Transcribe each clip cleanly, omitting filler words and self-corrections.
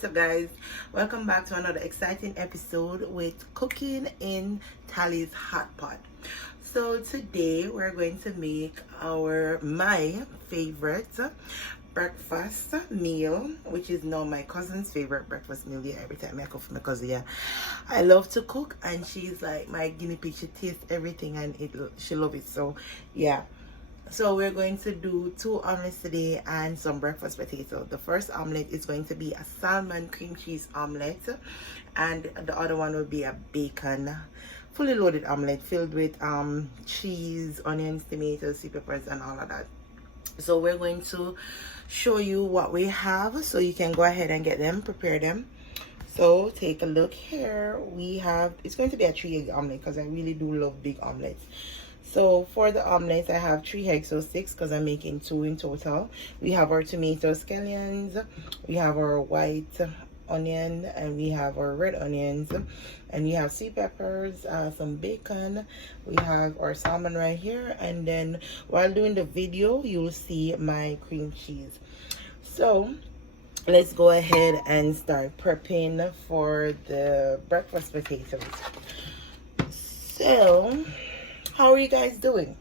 What's up, guys? Welcome back to another exciting episode with Cooking in Tally's Hot Pot. So today we're going to make my favorite breakfast meal, which is now my cousin's favorite breakfast meal. Yeah, every time I cook for my cousin, yeah, I love to cook, and she's like my guinea pig. She tastes everything, and she loves it. So yeah. So we're going to do 2 omelets today and some breakfast potato. The first omelet is going to be a salmon cream cheese omelet, and the other one will be a bacon fully loaded omelet filled with cheese, onions, tomatoes, sweet peppers, and all of that. So we're going to show you what we have so you can go ahead and get them, prepare them. So take a look here. We have, it's going to be a 3-egg omelet because I really do love big omelets. So for the omelette, I have 3 eggs, so 6, because I'm making 2 in total. We have our tomato scallions, we have our white onion, and we have our red onions, and we have sweet peppers, some bacon. We have our salmon right here, and then while doing the video, you'll see my cream cheese. So let's go ahead and start prepping for the breakfast potatoes. So how are you guys doing?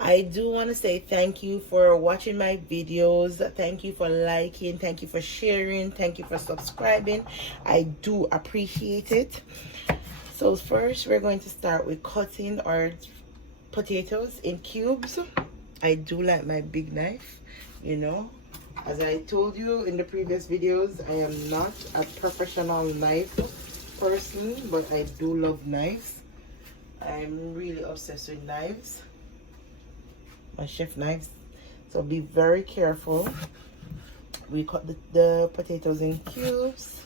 I do want to say thank you for watching my videos. Thank you for liking. Thank you for sharing. Thank you for subscribing. I do appreciate it. So first, we're going to start with cutting our potatoes in cubes. I do like my big knife, you know. As I told you in the previous videos, I am not a professional knife person, but I do love knives. I'm really obsessed with knives, my chef knives. So be very careful. We cut the potatoes in cubes.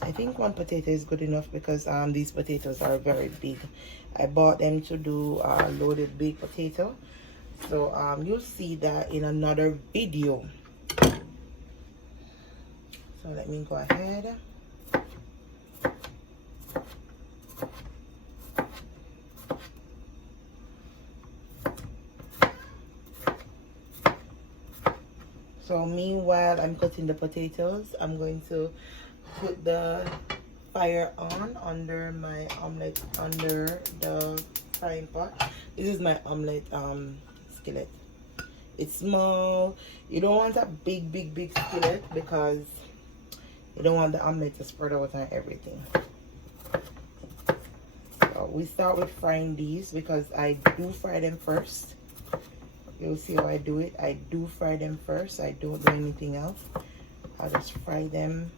I think 1 potato is good enough because these potatoes are very big. I bought them to do loaded baked potato. So you'll see that in another video. So let me go ahead. So meanwhile I'm cutting the potatoes, I'm going to put the fire on under my omelette, under the frying pot. This is my omelette skillet. It's small. You don't want a big skillet because you don't want the omelette to spread out on everything. So we start with frying these because I do fry them first. You'll see how I do it. I do fry them first. I don't do anything else. I'll just fry them.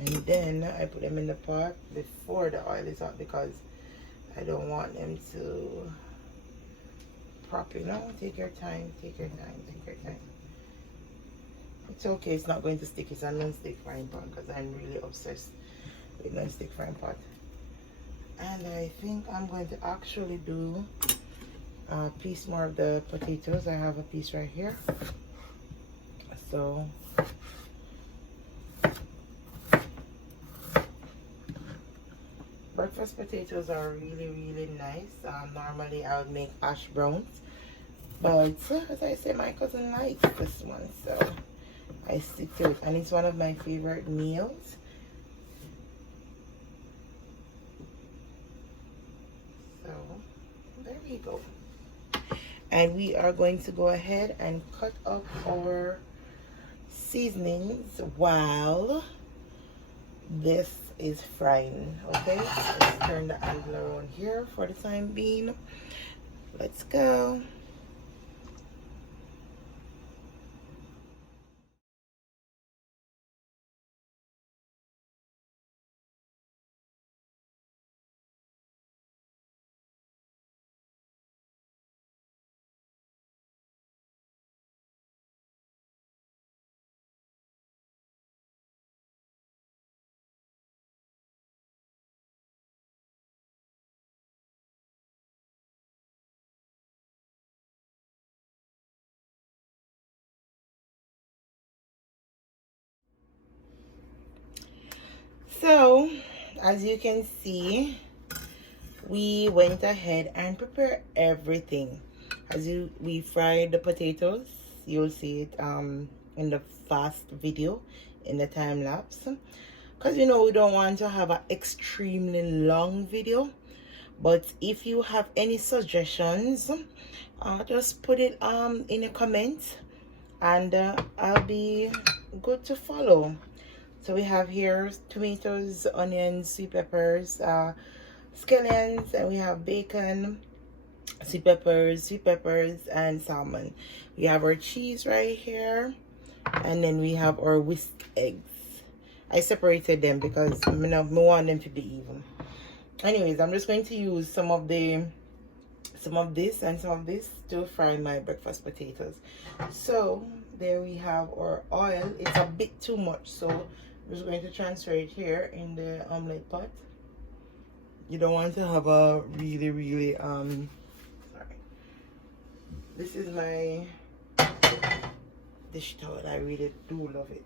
And then I put them in the pot before the oil is hot because I don't want them to prop, you know. Take your time, take your time, take your time. It's okay, it's not going to stick. It's a non-stick frying pan because I'm really obsessed with non-stick frying pot. And I think I'm going to actually do a piece more of the potatoes. I have a piece right here. So breakfast potatoes are really nice. Normally I would make hash browns, but as I say, my cousin likes this one, so I stick to it, and it's one of my favorite meals. There we go. And we are going to go ahead and cut up our seasonings while this is frying. Okay, let's turn the angle around here for the time being. Let's go. So as you can see, we went ahead and prepared everything. We fried the potatoes. You'll see it in the fast video, in the time lapse, because you know we don't want to have an extremely long video. But if you have any suggestions, just put it in the comments, and I'll be good to follow. So we have here tomatoes, onions, sweet peppers, scallions, and we have bacon, sweet peppers, and salmon. We have our cheese right here, and then we have our whisked eggs. I separated them because I want them to be even. Anyways, I'm just going to use some of this and some of this to fry my breakfast potatoes. So there we have our oil. It's a bit too much, so I'm just going to transfer it here in the omelette pot. You don't want to have a really sorry. This is my dish towel. I really do love it.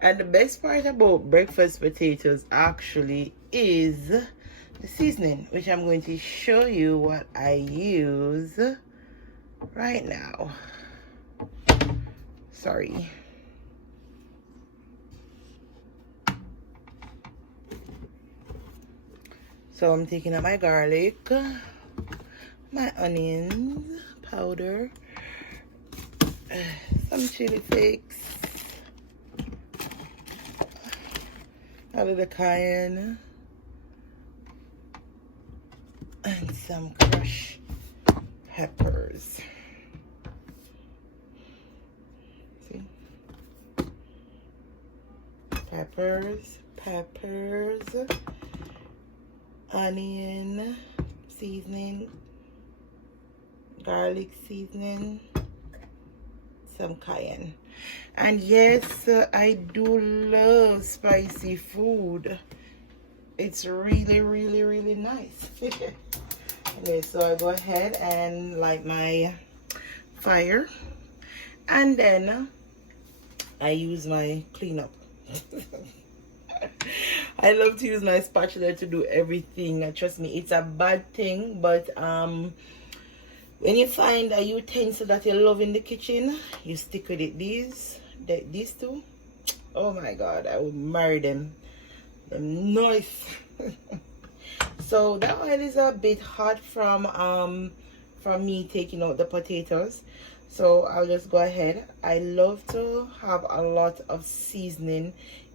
And the best part about breakfast potatoes actually is the seasoning, which I'm going to show you what I use right now. Sorry. So I'm taking out my garlic, my onions powder, some chili flakes, a little cayenne, and some crushed peppers. See? Peppers, onion seasoning, garlic seasoning, some cayenne. And yes, I do love spicy food. It's really nice. Okay, so I go ahead and light my fire, and then I use my cleanup. I love to use my spatula to do everything. Trust me, it's a bad thing, but when you find a utensil that you love in the kitchen, you stick with it. These two, oh my god, I would marry them. Them nice. So that oil is a bit hot from me taking out the potatoes, so I'll just go ahead. I love to have a lot of seasoning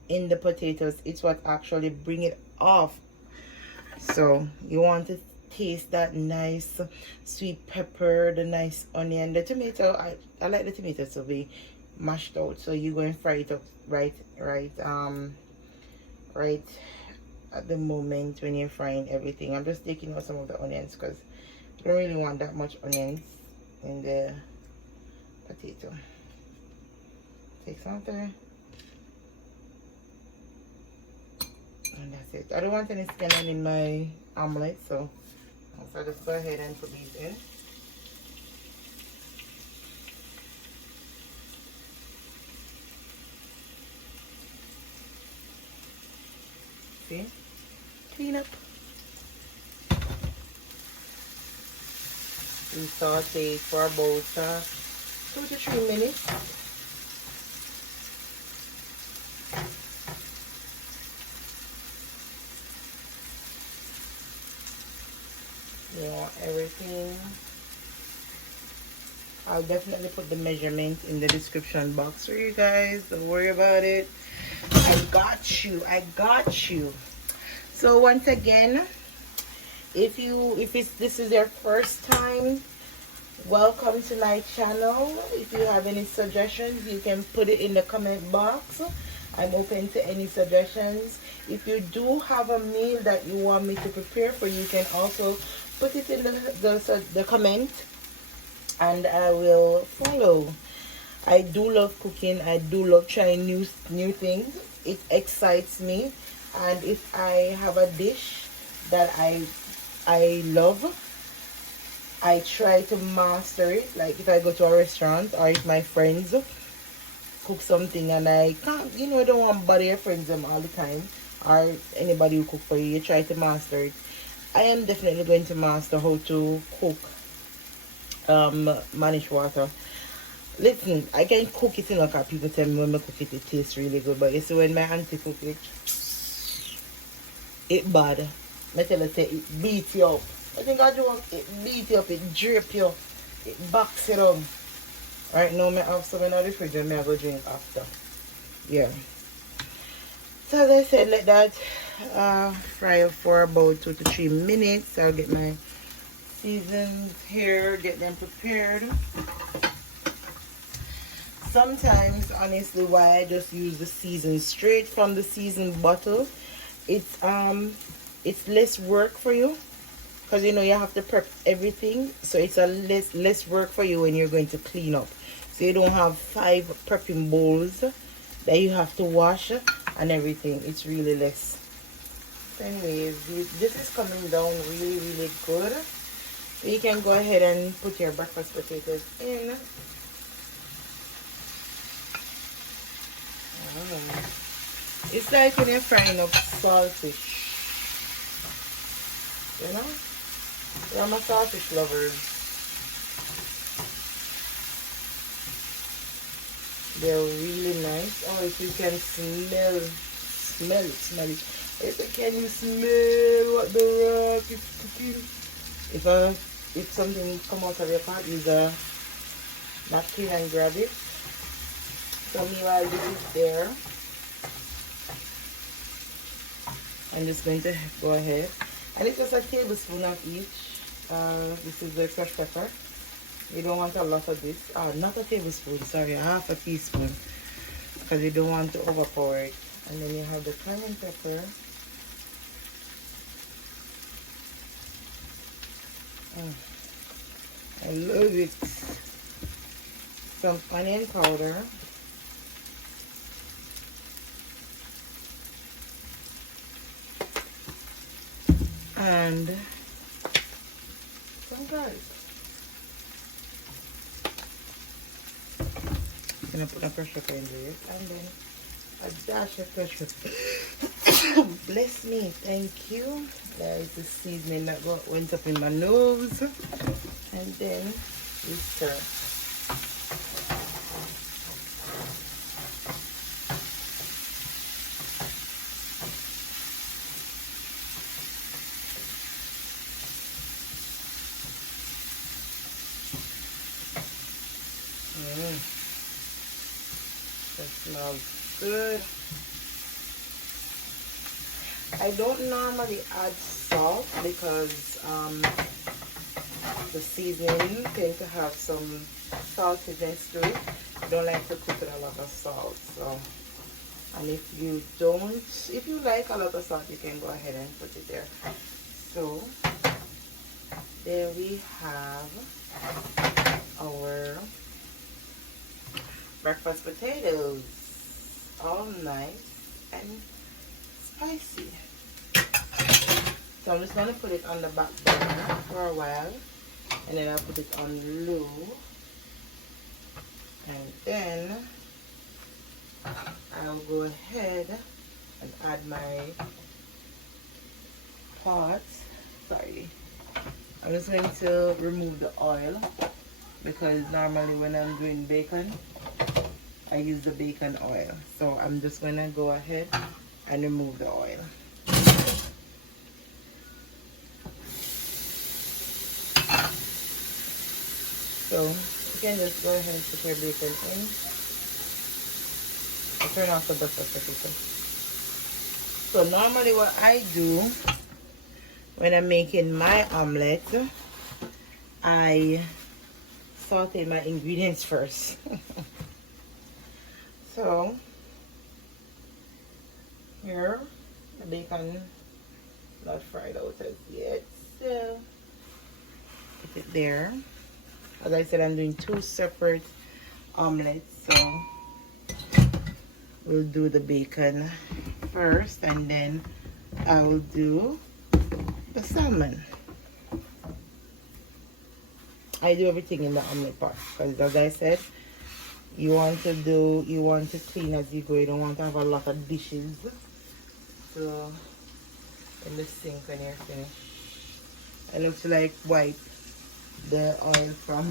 in the potatoes. It's what actually bring it off. So you want to taste that nice sweet pepper, the nice onion, the tomato. I like the tomatoes to be mashed out, so you're going to fry it up right at the moment when you're frying everything. I'm just taking out some of the onions because you don't really want that much onions in the potato. Take some there. And that's it. I don't want any scallion in my omelette, so I'll just go ahead and put these in. See? Clean up. We saute for about 2 to 3 minutes. You want everything. I'll definitely put the measurement in the description box for you guys. Don't worry about it. I got you. So once again, if this is your first time, welcome to my channel. If you have any suggestions, you can put it in the comment box. I'm open to any suggestions. If you do have a meal that you want me to prepare for you, can also put it in the comment, and I will follow. I do love cooking. I do love trying new things. It excites me, and if I have a dish that I love, I try to master it. Like if I go to a restaurant, or if my friends cook something and I can't, I don't want to bother your friends all the time, or anybody who cook for you, you try to master it. I am definitely going to master how to cook, manage water. Listen, I can cook it, you know, because people tell me when I cook it, it tastes really good. But you see, when my auntie cook it bad. I tell her, say, it beat you up. I think I do it beat you up, it drape you, it backs it up. Right now, I have some in the fridge and I go drink after. Yeah. So as I said, let that fry up for about 2 to 3 minutes. I'll get my seasons here, get them prepared. Sometimes, honestly, why I just use the season straight from the seasoned bottle, it's less work for you, because you know you have to prep everything, so it's a less work for you when you're going to clean up. So you don't have 5 prepping bowls that you have to wash and everything. It's really less. So anyways, this is coming down really, really good. So you can go ahead and put your breakfast potatoes in. It's like when you're frying up saltfish, you know? I'm a saltfish lover. They're really nice. Oh, if you can smell it. Can you smell what the rock is cooking? If something come out of your pot, use a napkin and grab it. So meanwhile this is there, I'm just going to go ahead, and it's just a tablespoon of each. This is the crushed pepper. You don't want a lot of this. Not a tablespoon, sorry, half a teaspoon, because you don't want to overpower it. And then you have the cayenne pepper. I love it. Some onion powder. And some garlic. I'm gonna put a pressure pepper in there, and then a dash of pressure. Bless me, thank you. There is the seasoning that went up in my nose, and then we stir. That smells good. I don't normally add salt because the seasoning tends to have some saltiness to it. I don't like to cook with a lot of salt. So, and if you like a lot of salt, you can go ahead and put it there. So there we have our breakfast potatoes, all nice and spicy. So I'm just going to put it on the back burner for a while, and then I'll put it on low, and then I'll go ahead and add my pot. Sorry, I'm just going to remove the oil, because normally when I'm doing bacon I use the bacon oil. So I'm just going to go ahead and remove the oil. So you can just go ahead and put your bacon in. I'll turn off the breakfast potato. So normally what I do when I'm making my omelette, I saute my ingredients first. So here, the bacon not fried out as yet, so put it there. As I said, I'm doing 2 separate omelets, so we'll do the bacon first, and then I will do the salmon. I do everything in the omelet pot, because as I said, you want to clean as you go. You don't want to have a lot of dishes. to in the sink when you're finished. I love to like wipe the oil from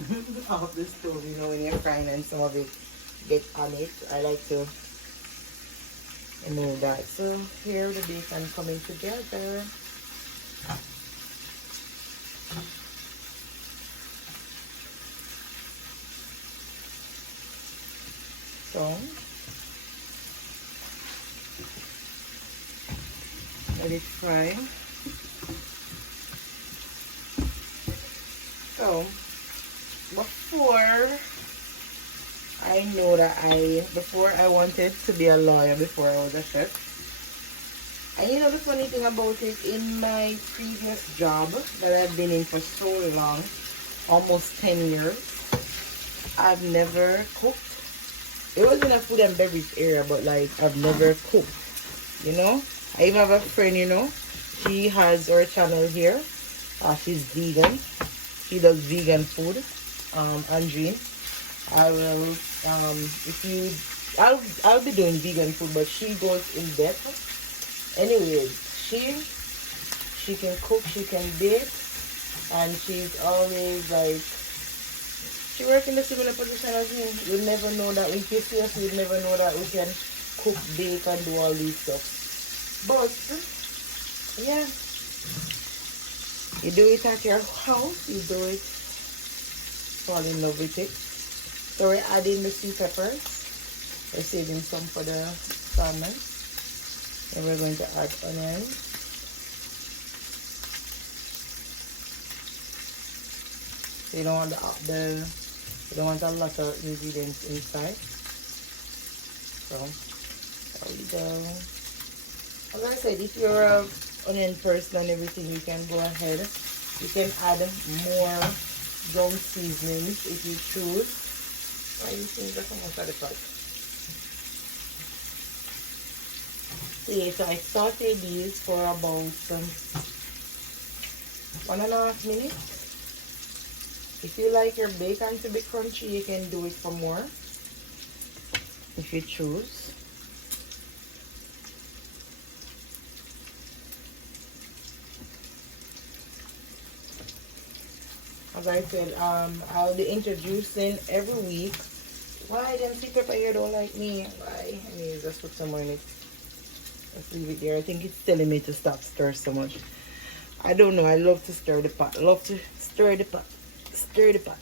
off the stove, you know, when you're frying and some of it get on it. I like to remove that. So here the bacon coming together. So let it fry. So before I wanted to be a lawyer before I was a chef. And you know the funny thing about it, in my previous job that I've been in for so long, almost 10 years, I've never cooked. It was in a food and beverage area, but like I've never cooked, you know. I even have a friend, you know, she has her channel here. She's vegan. She does vegan food. Andrine, I will I'll be doing vegan food, but she goes in depth. Anyways, she can cook, she can bake, and she's always like, she works in a similar position as me. You'll never know that if you see us, you'll never know that we can cook, bake, and do all these stuff. But yeah, you do it at your house, you do it, fall in love with it. So we're adding the sea peppers. We're saving some for the salmon. And we're going to add onions. So you don't want you don't want a lot of ingredients inside. So there we go. As I said, if you're an onion person and everything, you can go ahead. You can add more brown seasonings if you choose. Why you think that's almost at the top? See, so I sauteed these for about 1.5 minutes. If you like your bacon to be crunchy, you can do it for more if you choose. As I said, I'll be introducing every week. Why them sea pepper here don't like me? Why? I mean, just put some more in it. Let's leave it there. I think it's telling me to stop stir so much. I don't know. I love to stir the pot. I love to stir the pot. Stir the pot.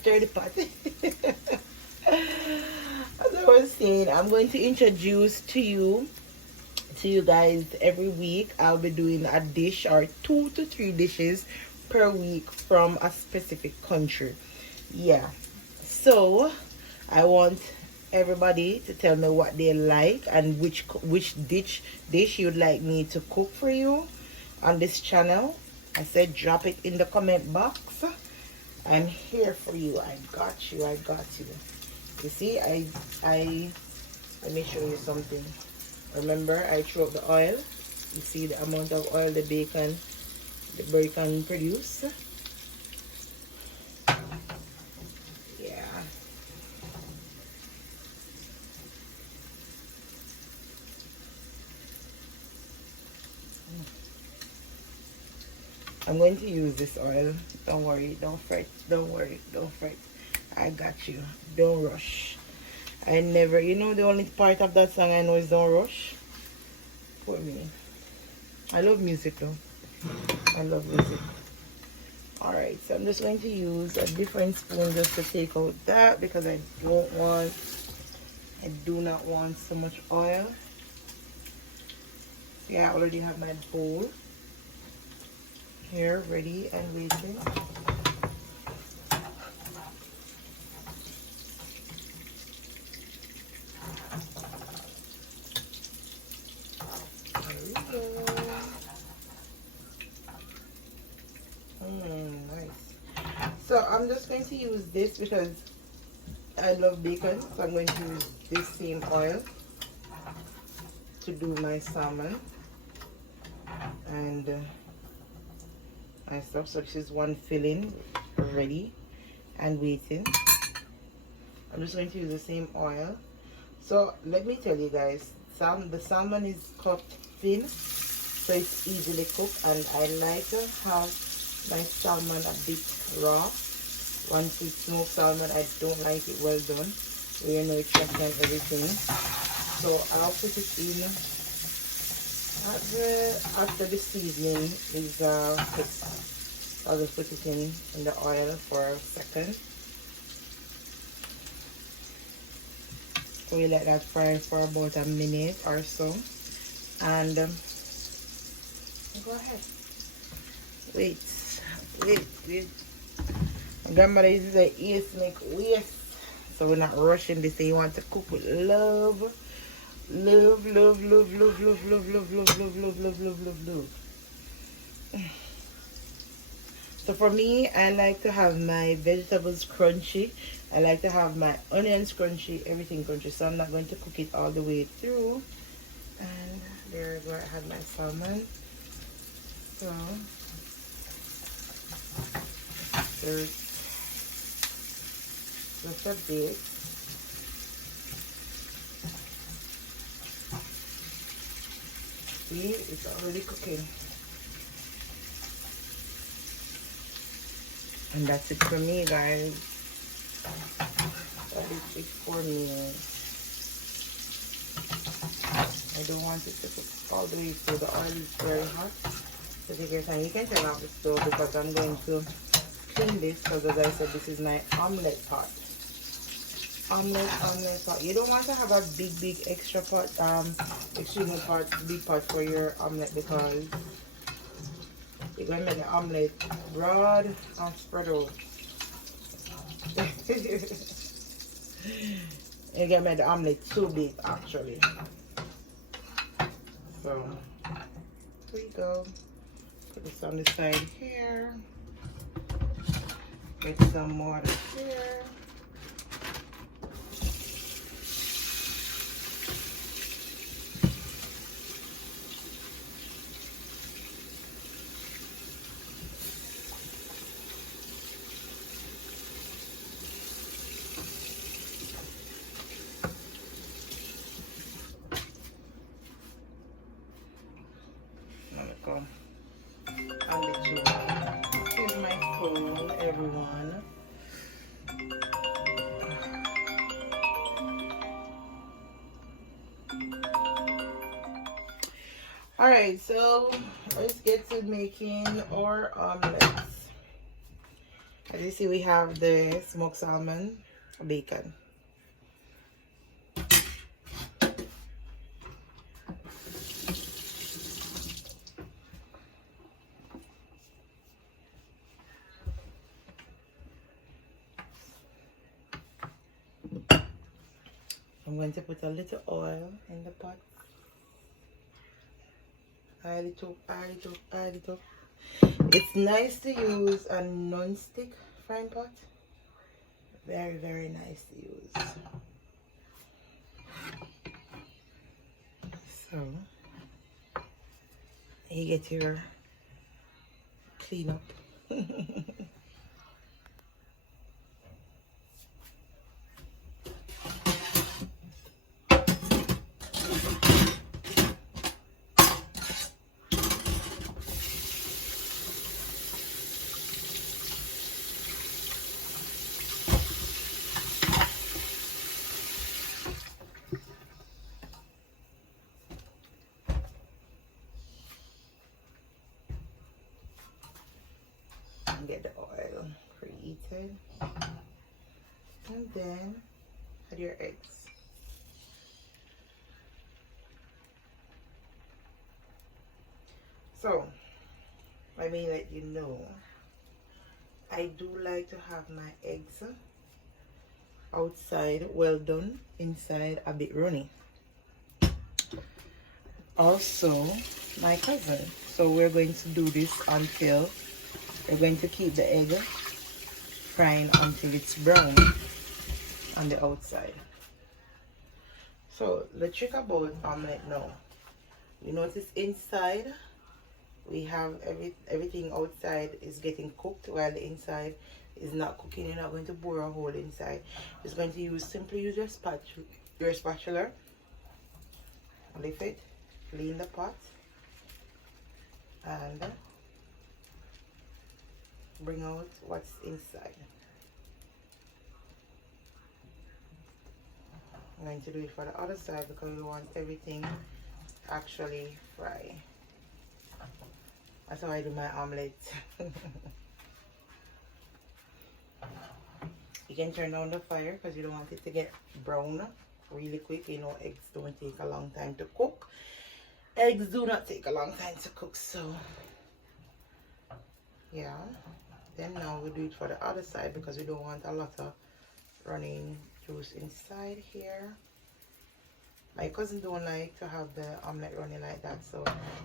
Stir the pot. As I was saying, I'm going to introduce to you guys every week. I'll be doing a dish or 2 to 3 dishes per week from a specific country. Yeah. So I want everybody to tell me what they like and which dish you'd like me to cook for you on this channel. I said drop it in the comment box. I'm here for you. I got you. I got you. You see, I let me show you something. Remember, I threw up the oil. You see the amount of oil the bacon produce. Yeah. I'm going to use this oil. Don't worry, don't fret, don't worry, don't fret. I got you. Don't rush. I never, you know, the only part of that song I know is don't rush. For me. I love music though. I love music. Alright, so I'm just going to use a different spoon just to take out that because I do not want so much oil. Yeah, I already have my bowl here ready and waiting. There we go. Nice. So I'm just going to use this because I love bacon, so I'm going to use this same oil to do my salmon and my stuff. So this is one filling ready and waiting. I'm just going to use the same oil. So let me tell you guys salmon. The salmon is cut thin, so it's easily cooked, and I like to have my salmon a bit raw. Once it's smoked salmon, I don't like it well done, where you know it's just and everything. So I'll put it in after the seasoning is cooked. I'll just put it in the oil for a second. So we let that fry for about a minute or so, and go ahead. Wait. My grandmother used to say, "East make waste," so we're not rushing this. You want to cook with love, love, love, love, love, love, love, love, love, love, love, love, love, love, love. So for me, I like to have my vegetables crunchy. I like to have my onions crunchy, everything crunchy. So I'm not going to cook it all the way through. And there I go. I have my salmon. So there's just a bit. See, it's already cooking. And that's it for me, guys. That is it for me. I don't want it to cook all the way through. The oil is very hot. So take your time. You can turn off the stove because I'm going to clean this, because as I said, this is my omelette pot. Omelette pot. You don't want to have a big extra pot, big pot for your omelette, because you're going to make the omelette broad and spread out. You're going to make the omelette too big, actually. So, here we go. Put this on the side here. Get some water here. I'll let you know. Here's my phone, everyone. Alright, so let's get to making our omelets. As you see, we have the smoked salmon, bacon. I'm going to put a little oil in the pot. Add it up. It's nice to use a non-stick frying pot. Very, very nice to use. So, you get your clean up. Get the oil preheated, and then add your eggs. So let me let you know, I do like to have my eggs outside well done, inside a bit runny. Also my cousin, so we're going to do this until we're going to keep the egg frying until it's brown on the outside. So the trick about omelette now, you notice inside we have everything outside is getting cooked while the inside is not cooking. You're not going to bore a hole inside. Just going to simply use your spatula lift it, clean the pot, and bring out what's inside. I'm going to do it for the other side because we want everything actually fry. That's how I do my omelette. You can turn down the fire because you don't want it to get brown really quick. You know, eggs don't take a long time to cook. Eggs do not take a long time to cook, so yeah. Then now we do it for the other side because we don't want a lot of running juice inside here. My cousin don't like to have the omelette running like that, so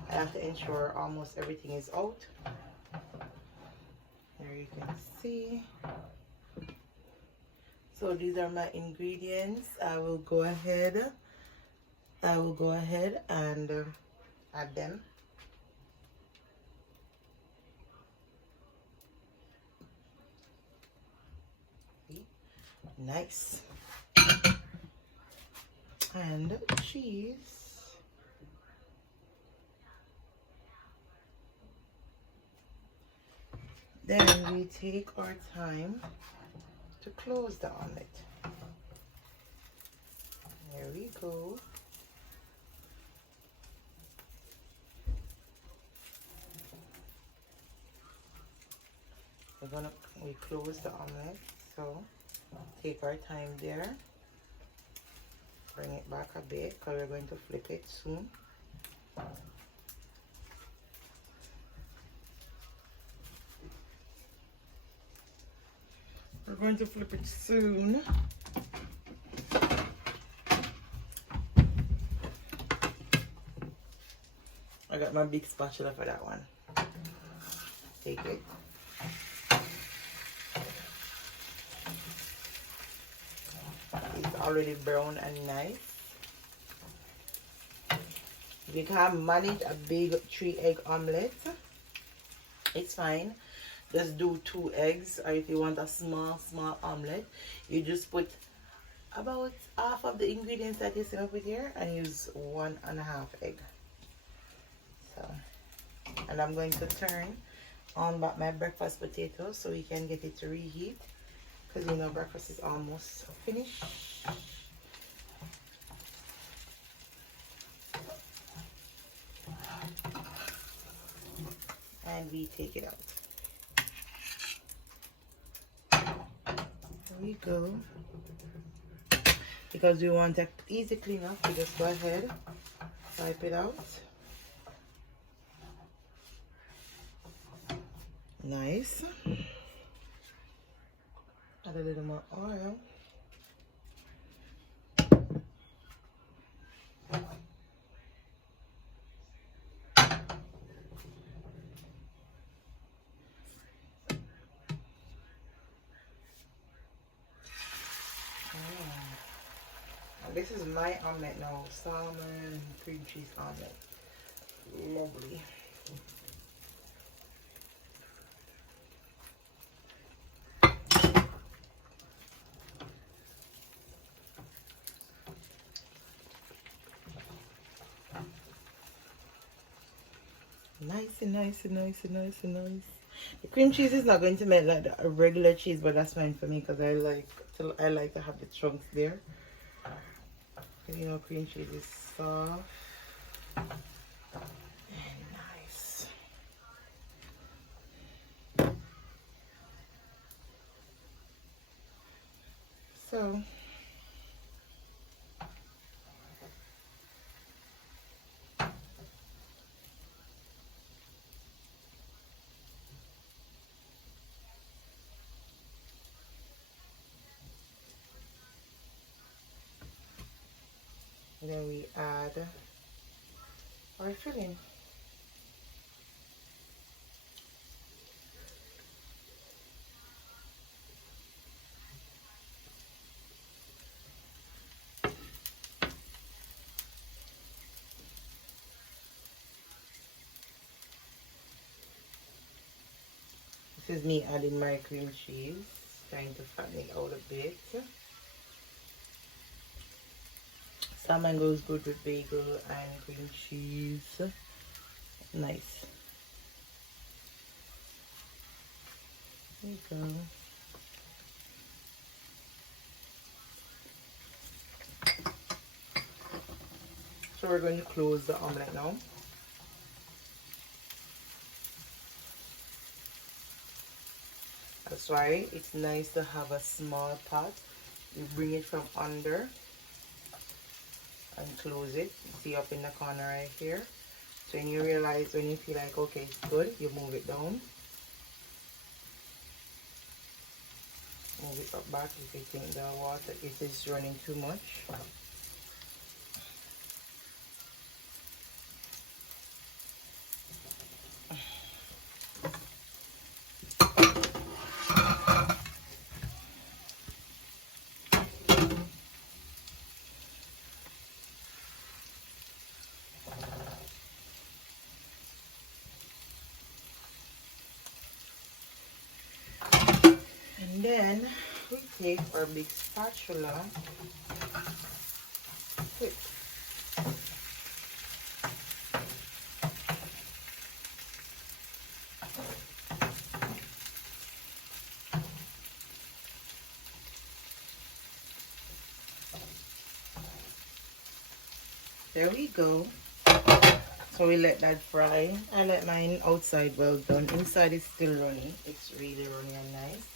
I have to ensure almost everything is out. There you can see. So these are my ingredients. I will go ahead and add them. Nice. And cheese. Then we take our time to close the omelette. There we go. We close the omelette, so take our time there. Bring it back a bit because we're going to flip it soon. We're going to flip it soon. I got my big spatula for that one. Take it. It's already brown and nice. If you can't manage a big 3-egg omelette, it's fine. Just do 2 eggs, or if you want a small omelette, you just put about half of the ingredients that you see up with here and use 1.5 egg. So, and I'm going to turn on back my breakfast potatoes so we can get it to reheat, because you know breakfast is almost finished. And we take it out. There we go. Because we want an easy cleanup, we just go ahead, wipe it out. Nice. Add a little more oil. This is my omelette now, salmon cream cheese omelette. Lovely. Nice and nice and nice and nice and nice. The cream cheese is not going to melt like a regular cheese, but that's fine for me because I like to have the chunks there. You know, cream cheese is soft and nice. So then we add our filling. This is me adding my cream cheese, trying to fatten it out a bit. Salmon goes good with bagel and cream cheese. Nice. There you go. So we're going to close the omelette now. That's why it's nice to have a small pot. You bring it from under and close it. See up in the corner right here. So when you realize, when you feel like okay, it's good, you move it down. Move it up back if you think the water is running too much. And then we take our big spatula. Quick. There we go. So we let that fry. I let mine outside well done. Inside is still runny. It's really runny and nice.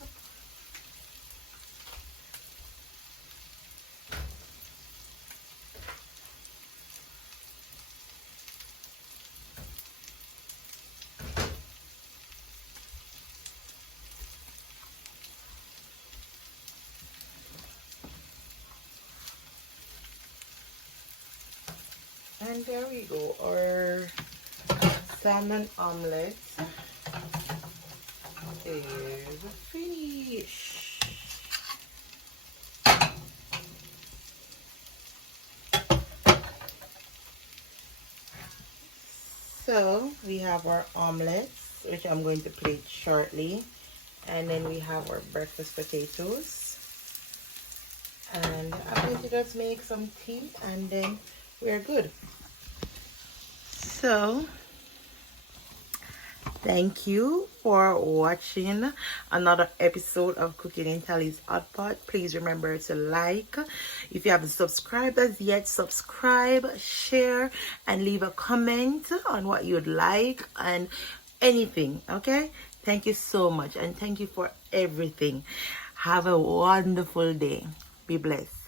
And there we go, our salmon omelette is finished. So we have our omelets, which I'm going to plate shortly, and then we have our breakfast potatoes, and I'm going to just make some tea and then we're good. So thank you for watching another episode of Cooking in Tally's Hot Pot. Please remember to like. If you haven't subscribed as yet, subscribe, share, and leave a comment on what you'd like and anything. Okay, thank you so much, and thank you for everything. Have a wonderful day. Be blessed.